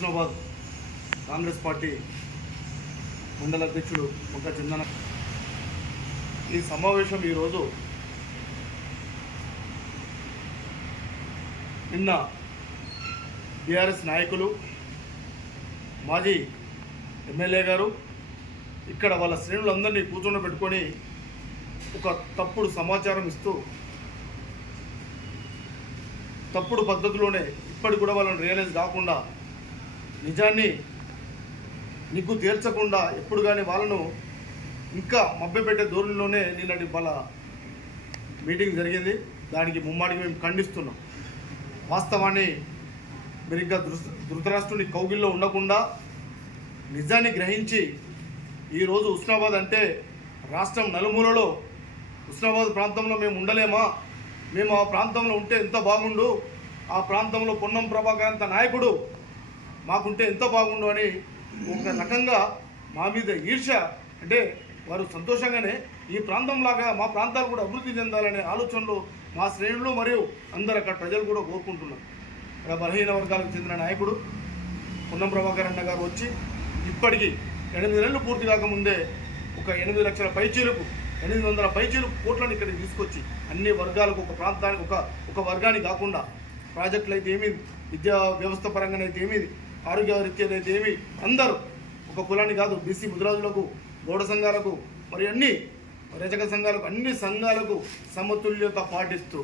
Husnabad Congress party మండల అధ్యక్షుడు ఒక చందన. ఈ సమావేశం ఈరోజు నిన్న బీఆర్ఎస్ నాయకులు మాజీ ఎమ్మెల్యే గారు ఇక్కడ వాళ్ళ శ్రేణులందరినీ కూర్చోబెట్టుకొని ఒక తప్పుడు సమాచారం ఇస్తూ తప్పుడు పద్ధతిలోనే ఇప్పటికి కూడా వాళ్ళని రియలైజ్ కాకుండా నిజాన్ని నిగ్గు తీర్చకుండా ఎప్పుడు కానీ వాళ్ళను ఇంకా మభ్యపెట్టే ధోరణిలోనే నిన్నటి వాళ్ళ మీటింగ్ జరిగింది. దానికి ముమ్మాడికి మేము ఖండిస్తున్నాం. వాస్తవాన్ని మెరుగ్గా ధృతరాష్ట్రుని కౌగిల్లో ఉండకుండా నిజాన్ని గ్రహించి ఈరోజు ఉస్నాబాద్ అంటే రాష్ట్రం నలుమూలలో ఉస్నాబాద్ ప్రాంతంలో మేము ఉండలేమా? మేము ఆ ప్రాంతంలో ఉంటే ఎంత బాగుండు? ఆ ప్రాంతంలో పొన్నం ప్రభాకర్ అంత నాయకుడు మాకుంటే ఎంత బాగుండు అని ఒక రకంగా మా మీద ఈర్ష. అంటే వారు సంతోషంగానే ఈ ప్రాంతంలాగా మా ప్రాంతాలు కూడా అభివృద్ధి చెందాలనే ఆలోచనలు మా శ్రేణులు మరియు అందరు అక్కడ ప్రజలు కూడా కోరుకుంటున్నారు. బలహీన వర్గాలకు చెందిన నాయకుడు పొన్నం ప్రభాకర్ అన్న గారు వచ్చి ఇప్పటికీ ఎనిమిది నెలలు పూర్తి కాకముందే ఒక ఎనిమిది లక్షల పైచీలకు ఎనిమిది వందల పైచీలకు కోట్లను ఇక్కడికి తీసుకొచ్చి అన్ని వర్గాలకు ఒక ప్రాంతానికి ఒక ఒక వర్గానికి కాకుండా ప్రాజెక్టులు అయితే ఏమి విద్యా వ్యవస్థ పరంగానైతే అయితే ఏమి ఆరోగ్యరీత్యా అయితే ఏమి అందరూ ఒక కులాన్ని కాదు బీసీ ముద్రాజులకు గౌడ సంఘాలకు మరి అన్ని రజక సంఘాలకు అన్ని సంఘాలకు సమతుల్యత పాటిస్తూ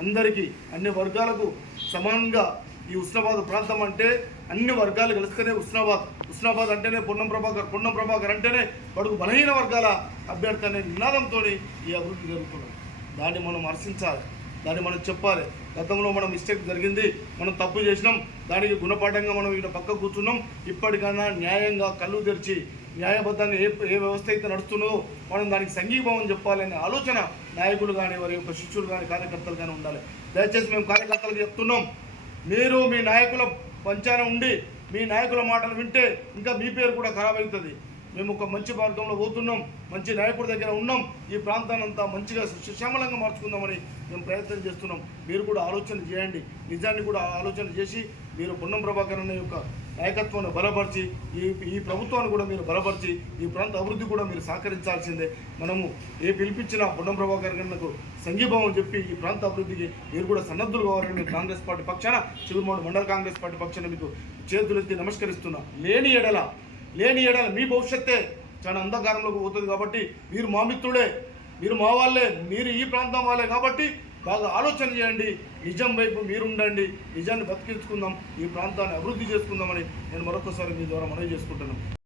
అందరికీ అన్ని వర్గాలకు సమానంగా ఈ ఉస్నాబాద్ ప్రాంతం అంటే అన్ని వర్గాలు కలిస్తేనే ఉస్నాబాద్ ఉస్నాబాద్ అంటేనే పొన్నం ప్రభాకర్ పొన్నం ప్రభాకర్ అంటేనే బడుగు బలహీన వర్గాల అభ్యర్థి అనే నినాదంతో ఈ అభివృద్ధి జరుగుతున్నది. దాన్ని మనం హర్షించాలి. దాన్ని మనం చెప్పాలి. గతంలో మనం మిస్టేక్ జరిగింది మనం తప్పు చేసినాం దానికి గుణపాఠంగా మనం ఇక్కడ పక్క కూర్చున్నాం ఇప్పటికైనా న్యాయంగా కళ్ళు తెరిచి న్యాయబద్ధంగా ఏ ఏ వ్యవస్థ అయితే నడుస్తున్నదో మనం దానికి సంఘీభావం చెప్పాలనే ఆలోచన నాయకులు కానీ వారి యొక్క శిష్యులు కానీ కార్యకర్తలు కానీ ఉండాలి. దయచేసి మేము కార్యకర్తలకు చెప్తున్నాం మీరు మీ నాయకుల పంచాన ఉండి మీ నాయకుల మాటలు వింటే ఇంకా మీ పేరు కూడా ఖరాబ్ అవుతుంది. మేము ఒక మంచి మార్గంలో పోతున్నాం మంచి నాయకుడి దగ్గర ఉన్నాం ఈ ప్రాంతాన్నంతా మంచిగా సుశ్యామలంగా మార్చుకుందామని మేము ప్రయత్నం చేస్తున్నాం. మీరు కూడా ఆలోచన చేయండి. నిజాన్ని కూడా ఆలోచన చేసి మీరు పొన్నం ప్రభాకర్ అనే యొక్క నాయకత్వాన్ని బలపరిచి ఈ ఈ ప్రభుత్వాన్ని కూడా మీరు బలపరిచి ఈ ప్రాంత అభివృద్ధి కూడా మీరు సహకరించాల్సిందే. మనము ఏ పిలిపించినా పొన్నం ప్రభాకర్ గారికి సంఘీభావం చెప్పి ఈ ప్రాంత అభివృద్ధికి మీరు కూడా సన్నద్ధులు కావాలని మీరు కాంగ్రెస్ పార్టీ పక్షాన చిరుమూడు మండల కాంగ్రెస్ పార్టీ పక్షాన మీకు చేతులెత్తి నమస్కరిస్తున్నా. లేని ఎడల లేని ఎడల మీ భవిష్యత్తే చాలా అంధకారంలోకి పోతుంది కాబట్టి మీరు మా మిత్రుడే మీరు మా వాళ్ళే మీరు ఈ ప్రాంతం వాళ్ళే కాబట్టి బాగా ఆలోచన చేయండి. నిజం వైపు మీరుండండి నిజాన్ని బతికించుకుందాం. ఈ ప్రాంతాన్ని అభివృద్ధి చేసుకుందామని నేను మరొకసారి మీ ద్వారా మనవి చేసుకుంటున్నాను.